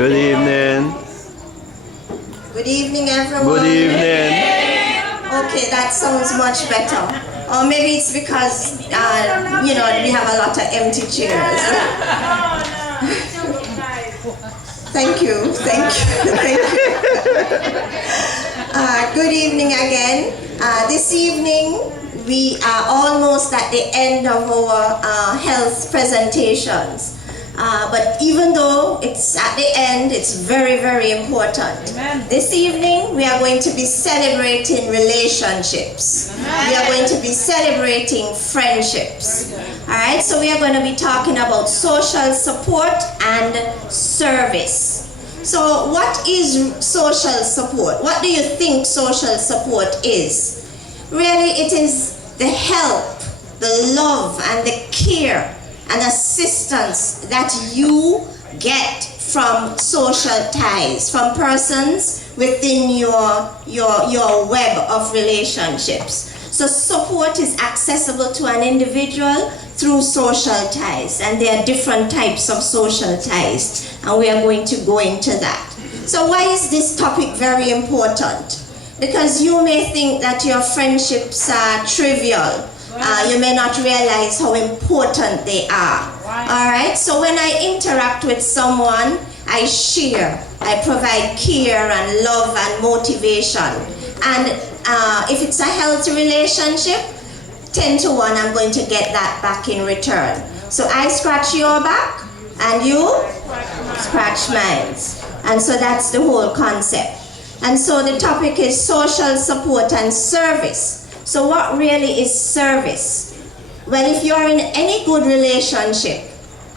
Good evening. Good evening, everyone. Good evening. Okay, that sounds much better. Or maybe it's because, we have a lot of empty chairs. Thank you. Good evening again. This evening, we are almost at the end of our health presentations. But even though it's at the end, it's very, very important. Amen. This evening, we are going to be celebrating relationships. Amen. We are going to be celebrating friendships. All right, so we are going to be talking about social support and service. So what is social support? What do you think social support is? Really, it is the help, the love, and the care and assistance that you get from social ties, from persons within your web of relationships. So support is accessible to an individual through social ties, and there are different types of social ties, and we are going to go into that. So why is this topic very important? Because you may think that your friendships are trivial. You may not realize how important they are. All right, so when I interact with someone, I share, I provide care and love and motivation. And if it's a healthy relationship, 10 to 1, I'm going to get that back in return. So I scratch your back and you scratch mine. And so that's the whole concept. And so the topic is social support and service. So what really is service? Well, if you're in any good relationship,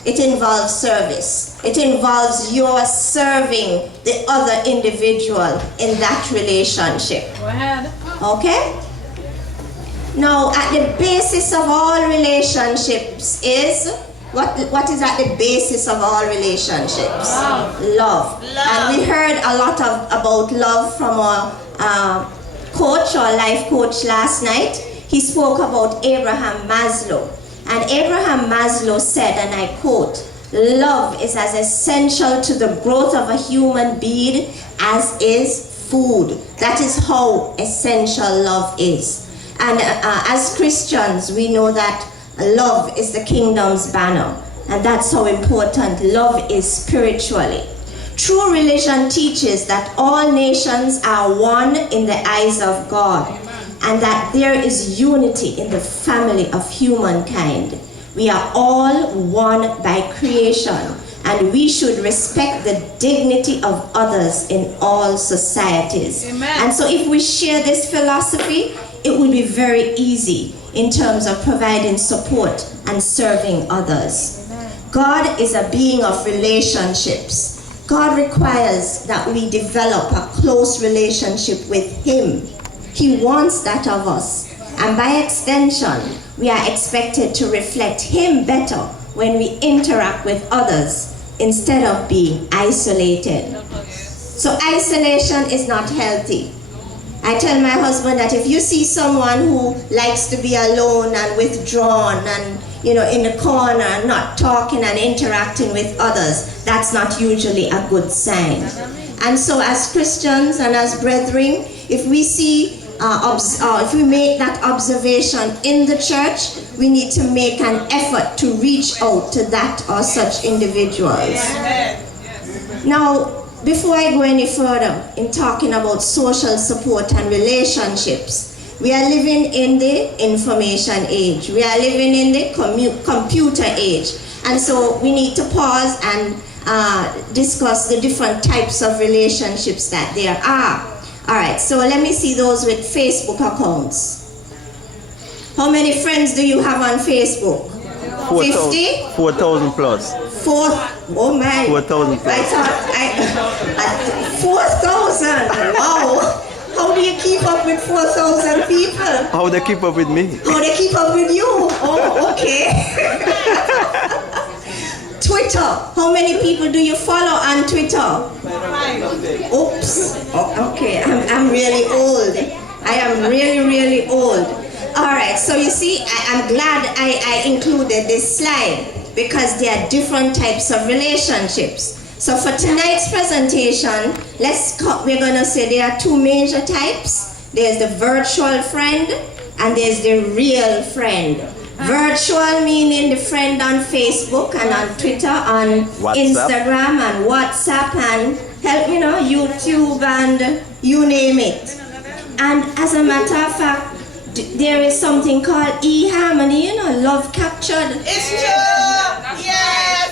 it involves service. It involves your serving the other individual in that relationship. Go ahead. Okay? Now, at the basis of all relationships is, what is at the basis of all relationships? Love. And we heard a lot about love from our coach or life coach last night. He spoke about Abraham Maslow. And Abraham Maslow said, and I quote, "Love is as essential to the growth of a human being as is food." That is how essential love is. And as Christians, we know that love is the kingdom's banner. And that's how important love is spiritually. True religion teaches that all nations are one in the eyes of God, and that there is unity in the family of humankind. We are all one by creation, and we should respect the dignity of others in all societies. Amen. And so if we share this philosophy, it will be very easy in terms of providing support and serving others. Amen. God is a being of relationships. God requires that we develop a close relationship with Him. He wants that of us. And by extension, we are expected to reflect Him better when we interact with others instead of being isolated. So isolation is not healthy. I tell my husband that if you see someone who likes to be alone and withdrawn and in the corner, not talking and interacting with others, that's not usually a good sign. And so as Christians and as brethren, if we see, if we make that observation in the church, we need to make an effort to reach out to that or such individuals. Now, before I go any further in talking about social support and relationships, we are living in the information age. We are living in the computer age. And so we need to pause and discuss the different types of relationships that there are. All right, so let me see those with Facebook accounts. How many friends do you have on Facebook? 50? 4,000 plus. Oh my. 4,000 plus. I thought 4,000. Wow. How do you keep up with 4,000 people? How they keep up with me? How they keep up with you? Oh, okay. Twitter. How many people do you follow on Twitter? Oops. Oh, okay. I'm really old. I am really, really old. All right. So you see, I'm glad I included this slide because there are different types of relationships. So for tonight's presentation, we're going to say there are two major types. There's the virtual friend and there's the real friend. Virtual meaning the friend on Facebook and on Twitter, on Instagram and WhatsApp and YouTube and you name it. And as a matter of fact, there is something called e-harmony, love captured. It's true! Yes!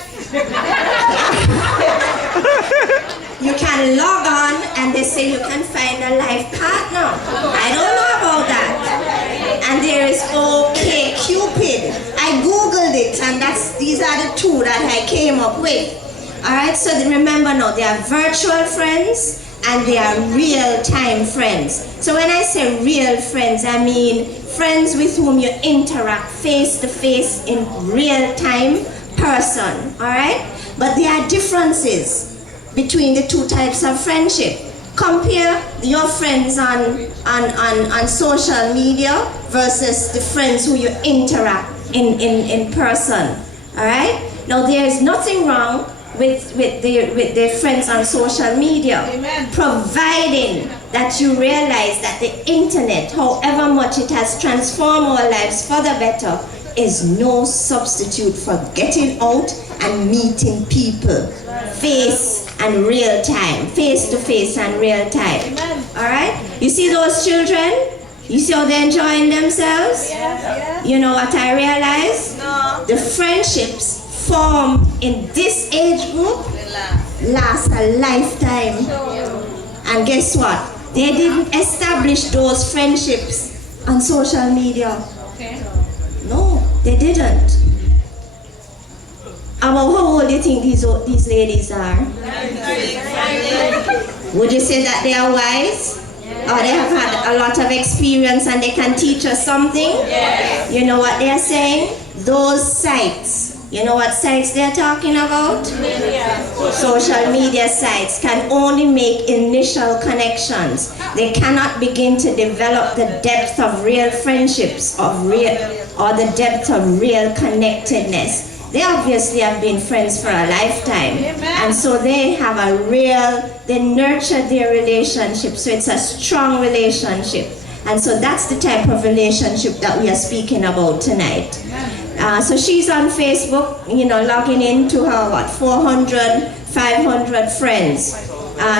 You can log on and they say you can find a life partner. I don't know about that. And there is OkCupid. I googled it and these are the two that I came up with. Alright, so remember now, they are virtual friends and they are real-time friends. So when I say real friends, I mean friends with whom you interact face-to-face in real-time person, alright? But there are differences between the two types of friendship. Compare your friends on social media versus the friends who you interact in person, alright? Now there is nothing wrong with their friends on social media. Amen. Providing that you realize that the internet, however much it has transformed our lives for the better, is no substitute for getting out and meeting people face and real time, face to face and real time. All right? You see those children? You see how they're enjoying themselves? Yes. You know what I realize? No. The friendships formed in this age group last a lifetime. And guess what? They didn't establish those friendships on social media. Okay. No, they didn't. How old do you think these ladies are? Would you say that they are wise? Or they have had a lot of experience and they can teach us something? Yes. You know what they are saying? Those sites. You know what sites they're talking about? Social media sites can only make initial connections. They cannot begin to develop the depth of real friendships or the depth of real connectedness. They obviously have been friends for a lifetime. And so they have they nurture their relationship. So it's a strong relationship. And so that's the type of relationship that we are speaking about tonight. So she's on Facebook, logging into her, 400, 500 friends.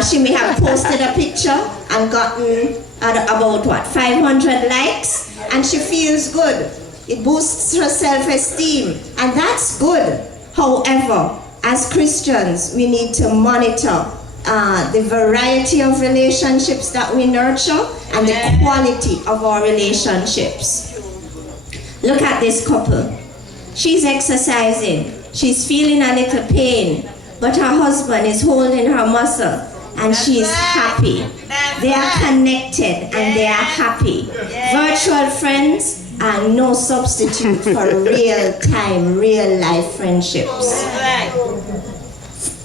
She may have posted a picture and gotten about 500 likes, and she feels good. It boosts her self-esteem, and that's good. However, as Christians, we need to monitor the variety of relationships that we nurture and the quality of our relationships. Look at this couple. She's exercising. She's feeling a little pain, but her husband is holding her muscle and she's happy. They are connected and they are happy. Virtual friends are no substitute for real-time, real-life friendships.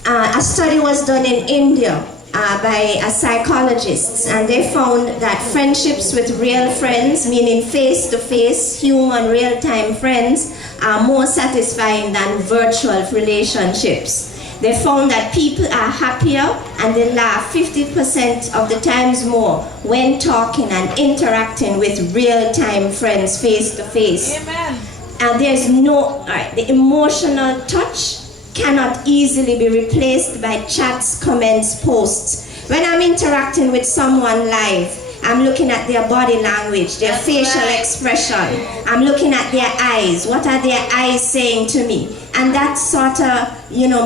A study was done in India by psychologists, and they found that friendships with real friends, meaning face-to-face, human, real-time friends, are more satisfying than virtual relationships. They found that people are happier and they laugh 50% of the times more when talking and interacting with real-time friends face-to-face. Amen. And there's the emotional touch cannot easily be replaced by chats, comments, posts. When I'm interacting with someone live, I'm looking at their body language, their facial expression. I'm looking at their eyes. What are their eyes saying to me? And that sort of,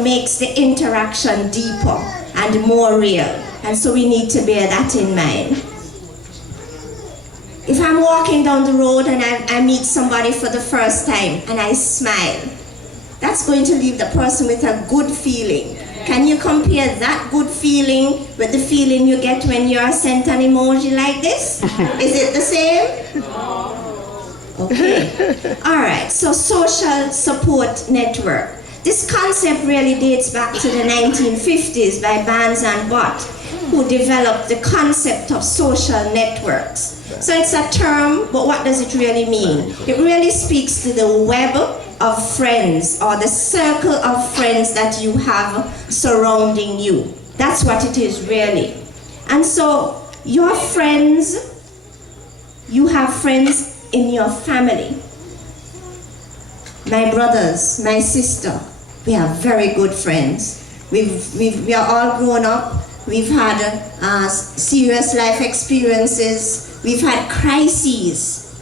makes the interaction deeper and more real. And so we need to bear that in mind. If I'm walking down the road and I meet somebody for the first time and I smile, that's going to leave the person with a good feeling. Can you compare that good feeling with the feeling you get when you're sent an emoji like this? Is it the same? Okay. All right, so social support network. This concept really dates back to the 1950s by Barnes and Bott, who developed the concept of social networks. So it's a term, but what does it really mean? It really speaks to the web of friends, or the circle of friends that you have surrounding you. That's what it is really. And so your friends, you have friends in your family. My brothers, my sister, we are very good friends. We are all grown up. We've had serious life experiences. We've had crises.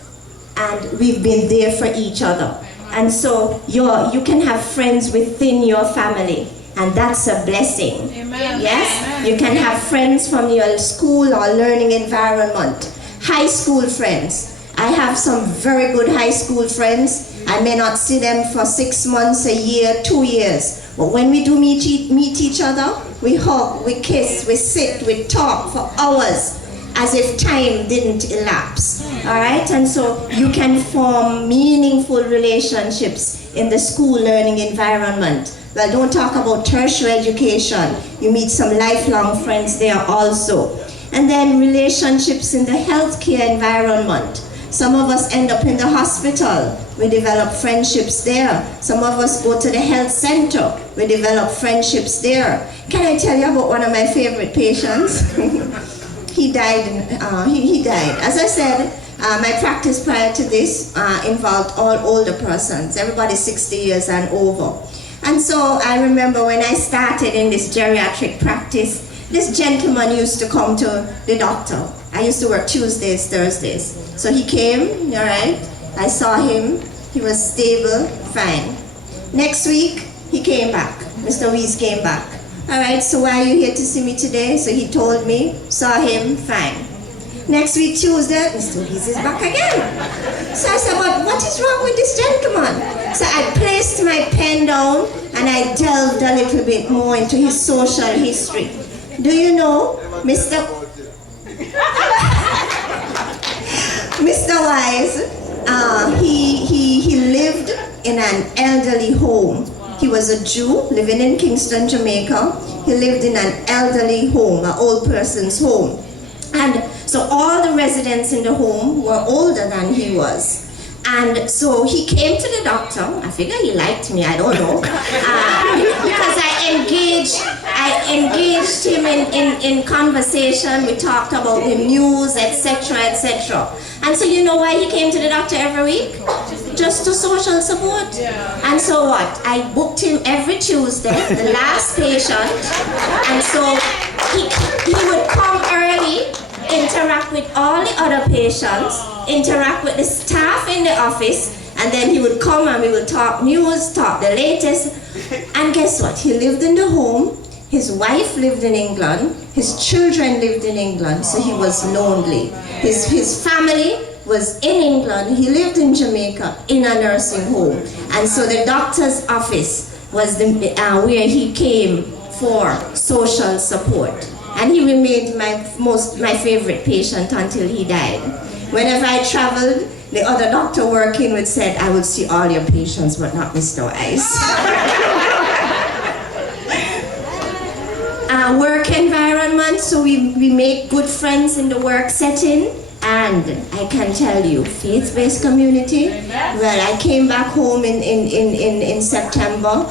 And we've been there for each other. And so you can have friends within your family. And that's a blessing. Amen. Yes? Amen. You can have friends from your school or learning environment. High school friends. I have some very good high school friends. I may not see them for 6 months, a year, 2 years. But when we do meet each other, we hug, we kiss, we sit, we talk for hours as if time didn't elapse. All right? And so you can form meaningful relationships in the school learning environment. Well, don't talk about tertiary education. You meet some lifelong friends there also. And then relationships in the healthcare environment. Some of us end up in the hospital. We develop friendships there. Some of us go to the health center. We develop friendships there. Can I tell you about one of my favorite patients? He died. He died. As I said, my practice prior to this involved all older persons. Everybody 60 years and over. And so I remember when I started in this geriatric practice, this gentleman used to come to the doctor. I used to work Tuesdays, Thursdays. So he came, all right. I saw him. He was stable, fine. Next week, he came back. Mr. Weiss came back. All right, so why are you here to see me today? So he told me, saw him, fine. Next week, Tuesday, Mr. Weiss is back again. So I said, but what is wrong with this gentleman? So I placed my pen down and I delved a little bit more into his social history. Do you know, Mr. Wise, he lived in an elderly home. He was a Jew living in Kingston, Jamaica. He lived in an elderly home, an old person's home. And so all the residents in the home were older than he was. And so he came to the doctor. I figure he liked me, I don't know. Because I engaged him in conversation. We talked about the news, etc., etc. And so you know why he came to the doctor every week? Just to social support. And so what? I booked him every Tuesday, the last patient. And so he would come early, interact with all the other patients, interact with the staff in the office, and then he would come and we would talk news, talk the latest. And guess what? He lived in the home. His wife lived in England. His children lived in England, so he was lonely. His family was in England. He lived in Jamaica in a nursing home. And so the doctor's office was where he came for social support. And he remained my favorite patient until he died. Whenever I traveled, the other doctor working with said, I would see all your patients, but not Mr. Weiss. Work environment, so we make good friends in the work setting. And I can tell you, faith-based community. Well, I came back home in September.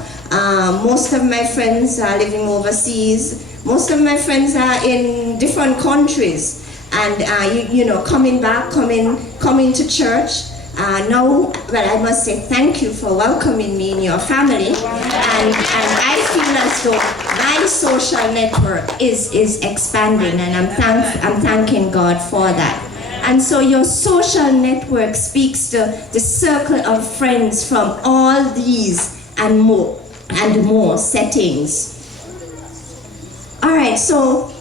Most of my friends are living overseas. Most of my friends are in different countries. And coming back, coming to church. Now, well, I must say thank you for welcoming me in your family. And I feel as though my social network is expanding, and I'm thanking God for that. And so your social network speaks to the circle of friends from all these and more settings. All right, so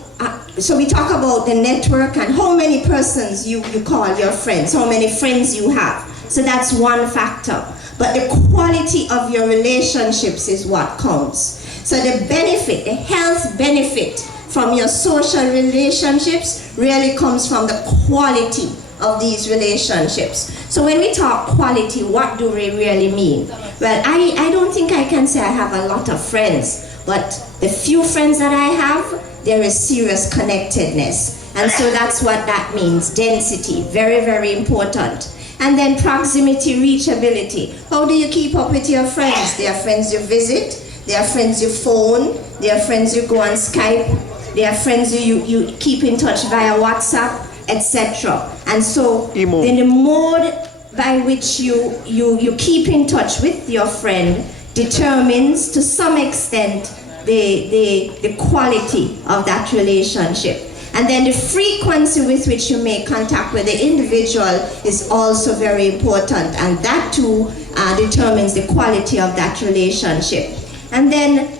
we talk about the network and how many persons you call your friends, how many friends you have. So that's one factor. But the quality of your relationships is what counts. So the benefit, the health benefit from your social relationships really comes from the quality of these relationships. So when we talk quality, what do we really mean? Well, I don't think I can say I have a lot of friends, but the few friends that I have, there is serious connectedness. And so that's what that means, density, very, very important. And then proximity, reachability. How do you keep up with your friends? They are friends you visit, they are friends you phone, they are friends you go on Skype, they are friends you keep in touch via WhatsApp, etc. And so Emo. then the mode by which you keep in touch with your friend determines to some extent the quality of that relationship. And then the frequency with which you make contact with the individual is also very important, and that too determines the quality of that relationship. And then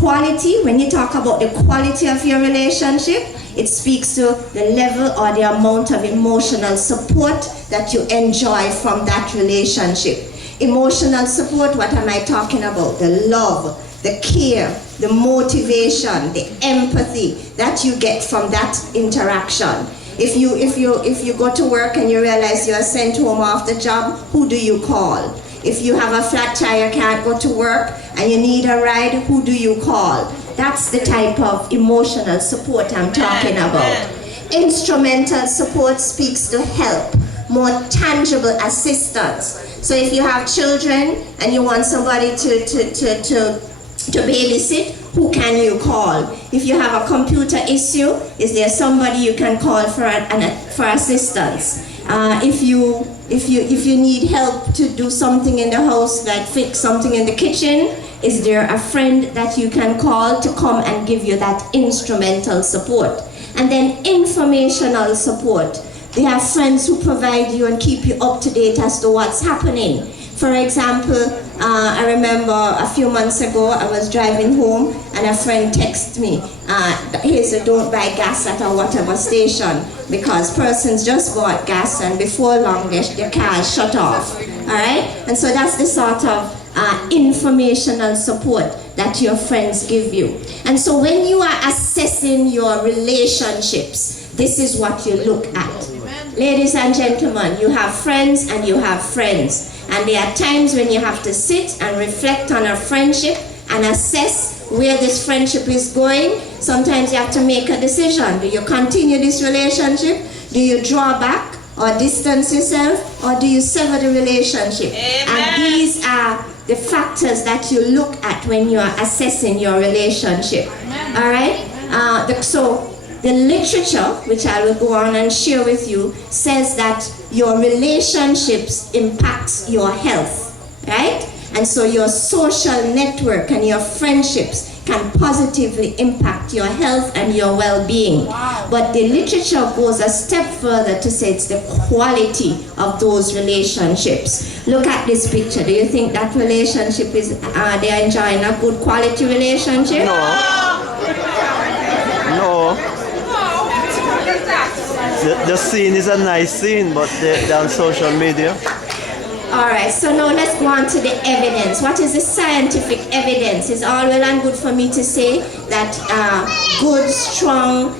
quality, when you talk about the quality of your relationship, it speaks to the level or the amount of emotional support that you enjoy from that relationship. Emotional support, what am I talking about? The love, the care, the motivation, the empathy that you get from that interaction. If you go to work and you realize you are sent home off the job, who do you call? If you have a flat tire, can't go to work, and you need a ride, who do you call? That's the type of emotional support I'm talking about. Instrumental support speaks to help, more tangible assistance. So if you have children and you want somebody to babysit, who can you call? If you have a computer issue, is there somebody you can call for assistance? If you need help to do something in the house, like fix something in the kitchen, is there a friend that you can call to come and give you that instrumental support? And then informational support. They have friends who provide you and keep you up to date as to what's happening. For example, I remember a few months ago I was driving home and a friend texted me, Hazel, don't buy gas at a whatever station because persons just bought gas and before long their car is shut off. Alright? And so that's the sort of informational support that your friends give you. And so when you are assessing your relationships, this is what you look at. Ladies and gentlemen, you have friends and you have friends. And there are times when you have to sit and reflect on a friendship and assess where this friendship is going. Sometimes you have to make a decision. Do you continue this relationship? Do you draw back or distance yourself? Or do you sever the relationship? Amen. And these are the factors that you look at when you are assessing your relationship. All right? So the literature, which I will go on and share with you, says that your relationships impacts your health, right? And so your social network and your friendships can positively impact your health and your well-being. Wow. But the literature goes a step further to say it's the quality of those relationships. Look at this picture. Do you think that relationship is, they're enjoying a good quality relationship? No. The scene is a nice scene, but they're on social media. Alright, so now let's go on to the evidence. What is the scientific evidence? It's all well and good for me to say that good, strong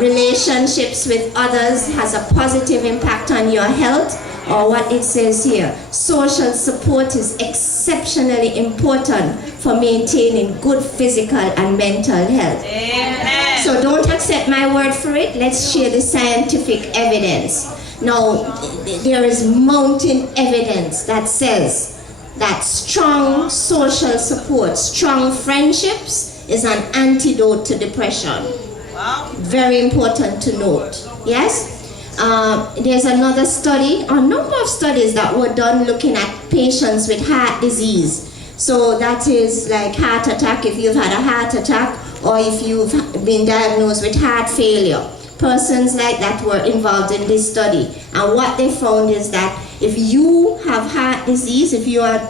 relationships with others has a positive impact on your health, or what it says here. Social support is exceptionally important for maintaining good physical and mental health. Amen. So don't accept my word for it. Let's share the scientific evidence. Now, there is mounting evidence that says that strong social support, strong friendships is an antidote to depression. Wow. Very important to note. Yes? There's another study, a number of studies that were done looking at patients with heart disease. So that is like heart attack, if you've had a heart attack, or if you've been diagnosed with heart failure. Persons like that were involved in this study. And what they found is that if you have heart disease, if you are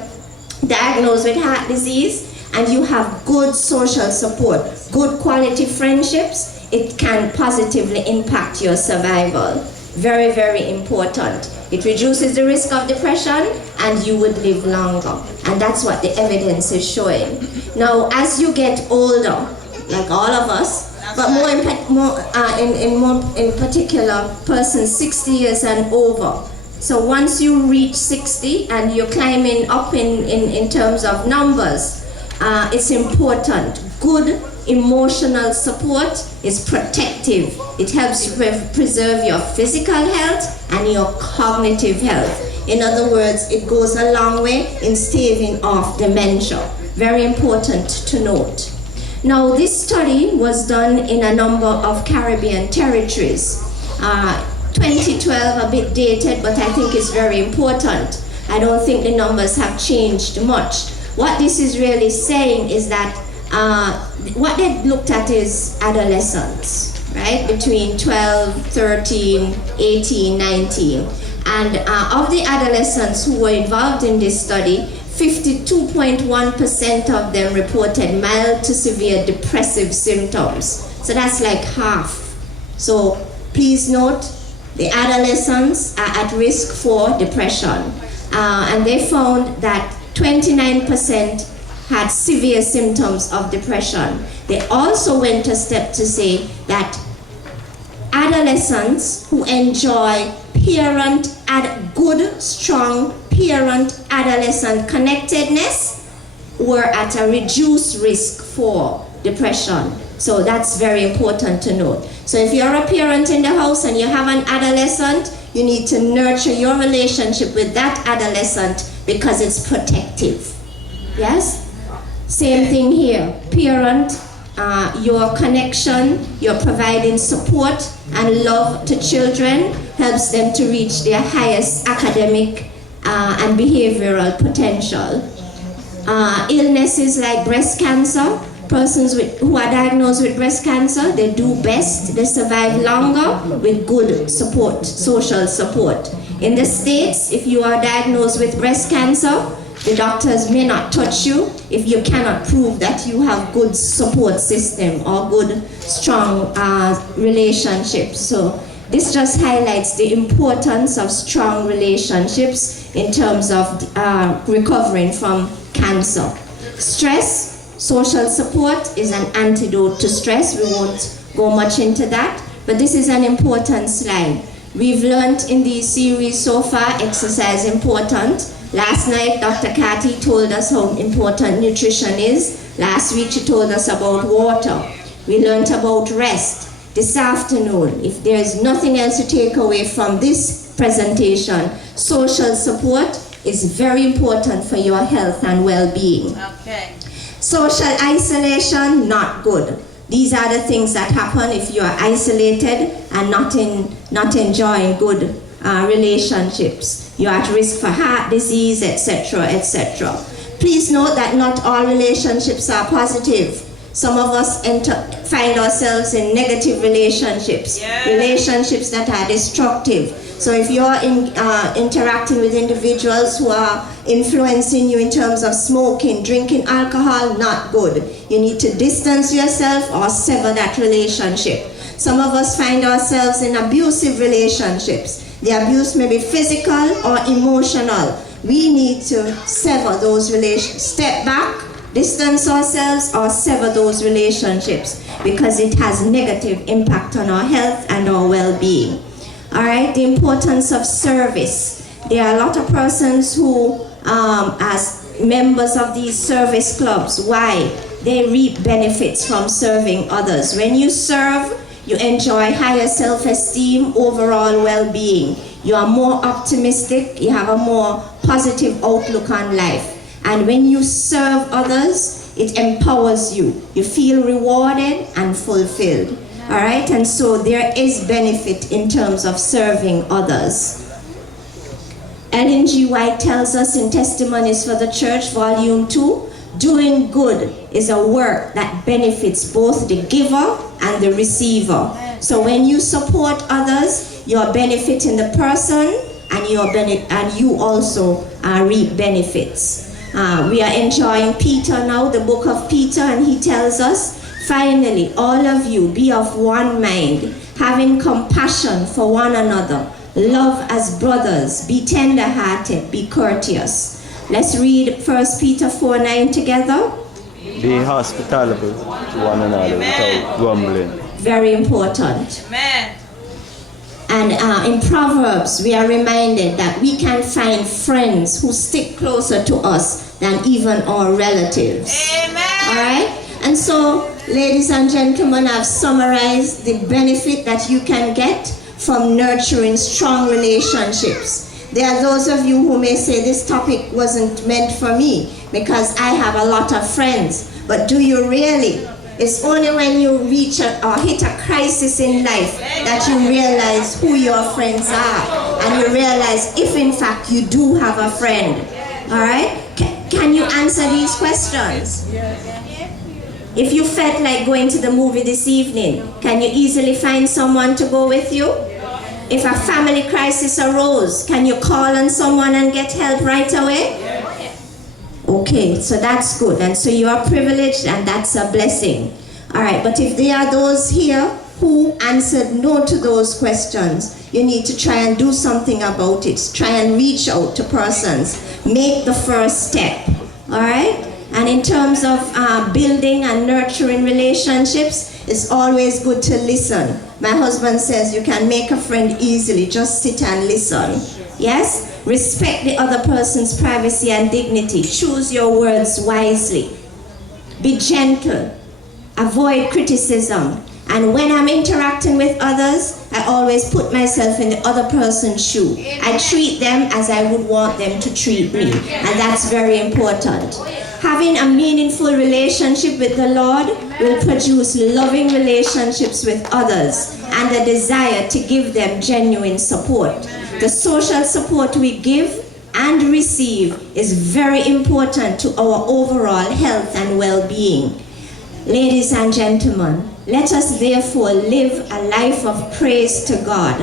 diagnosed with heart disease, and you have good social support, good quality friendships, it can positively impact your survival. Very, very important. It reduces the risk of depression and you would live longer. And that's what the evidence is showing. Now, as you get older, like all of us, but more in particular, persons 60 years and over. So once you reach 60 and you're climbing up in terms of numbers, it's important. Good emotional support is protective. It helps preserve your physical health and your cognitive health. In other words, it goes a long way in staving off dementia. Very important to note. Now, this study was done in a number of Caribbean territories. 2012, a bit dated, but I think it's very important. I don't think the numbers have changed much. What this is really saying is that what they looked at is adolescents, right? Between 12, 13, 18, 19. And of the adolescents who were involved in this study, 52.1% of them reported mild to severe depressive symptoms. So that's like half. So please note, the adolescents are at risk for depression. And they found that 29% had severe symptoms of depression. They also went a step to say that adolescents who enjoy good, strong parent-adolescent connectedness were at a reduced risk for depression. So that's very important to note. So if you're a parent in the house and you have an adolescent, you need to nurture your relationship with that adolescent because it's protective. Yes? Same thing here. Parent, your connection, you're providing support and love to children helps them to reach their highest academic and behavioral potential. Illnesses like breast cancer, persons who are diagnosed with breast cancer, they do best, they survive longer with good support, social support. In the States, if you are diagnosed with breast cancer, the doctors may not touch you if you cannot prove that you have good support system or good, strong relationships. So this just highlights the importance of strong relationships in terms of recovering from cancer. Stress, social support is an antidote to stress. We won't go much into that, but this is an important slide. We've learned in the series so far, exercise important. Last night, Dr. Cathy told us how important nutrition is. Last week, she told us about water. We learned about rest. This afternoon, if there's nothing else to take away from this presentation, social support is very important for your health and well-being. Okay. Social isolation, not good. These are the things that happen if you are isolated and not enjoying good relationships. You're at risk for heart disease, etc., etc. Please note that not all relationships are positive. Some of us find ourselves in negative relationships, relationships that are destructive. So if you're interacting with individuals who are influencing you in terms of smoking, drinking alcohol, not good. You need to distance yourself or sever that relationship. Some of us find ourselves in abusive relationships. The abuse may be physical or emotional. We need to sever those relationships. Step back, distance ourselves, or sever those relationships because it has negative impact on our health and our well-being. All right, the importance of service. There are a lot of persons who, as members of these service clubs, why? They reap benefits from serving others. When you serve, you enjoy higher self-esteem, overall well-being. You are more optimistic, you have a more positive outlook on life. And when you serve others, it empowers you. You feel rewarded and fulfilled. All right, and so there is benefit in terms of serving others. Ellen G. White tells us in Testimonies for the Church, Volume 2, doing good is a work that benefits both the giver and the receiver. So when you support others, you're benefiting the person and you also reap benefits. We are enjoying Peter now, the book of Peter, and he tells us, finally, all of you be of one mind, having compassion for one another, love as brothers, be tender-hearted, be courteous. Let's read 1 Peter 4:9 together. Be hospitable to one another without grumbling. Very important. Amen. And in Proverbs, we are reminded that we can find friends who stick closer to us than even our relatives. Amen. All right? And so Ladies and gentlemen, I've summarized the benefit that you can get from nurturing strong relationships. There are those of you who may say this topic wasn't meant for me because I have a lot of friends. But do you really? It's only when you reach or hit a crisis in life that you realize who your friends are, and you realize if in fact you do have a friend. All right? Can you answer these questions? If you felt like going to the movie this evening, can you easily find someone to go with you? If a family crisis arose, can you call on someone and get help right away? Okay, so that's good. And so you are privileged, and that's a blessing. All right, but if there are those here who answered no to those questions, you need to try and do something about it. Try and reach out to persons. Make the first step. All right? And in terms of building and nurturing relationships, it's always good to listen. My husband says you can make a friend easily. Just sit and listen. Yes? Respect the other person's privacy and dignity. Choose your words wisely. Be gentle. Avoid criticism. And when I'm interacting with others, I always put myself in the other person's shoe. I treat them as I would want them to treat me. And that's very important. Having a meaningful relationship with the Lord will produce loving relationships with others and a desire to give them genuine support. The social support we give and receive is very important to our overall health and well-being. Ladies and gentlemen, let us therefore live a life of praise to God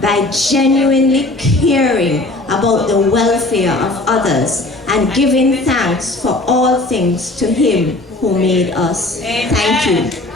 by genuinely caring about the welfare of others and giving thanks for all things to Him who made us. Thank you.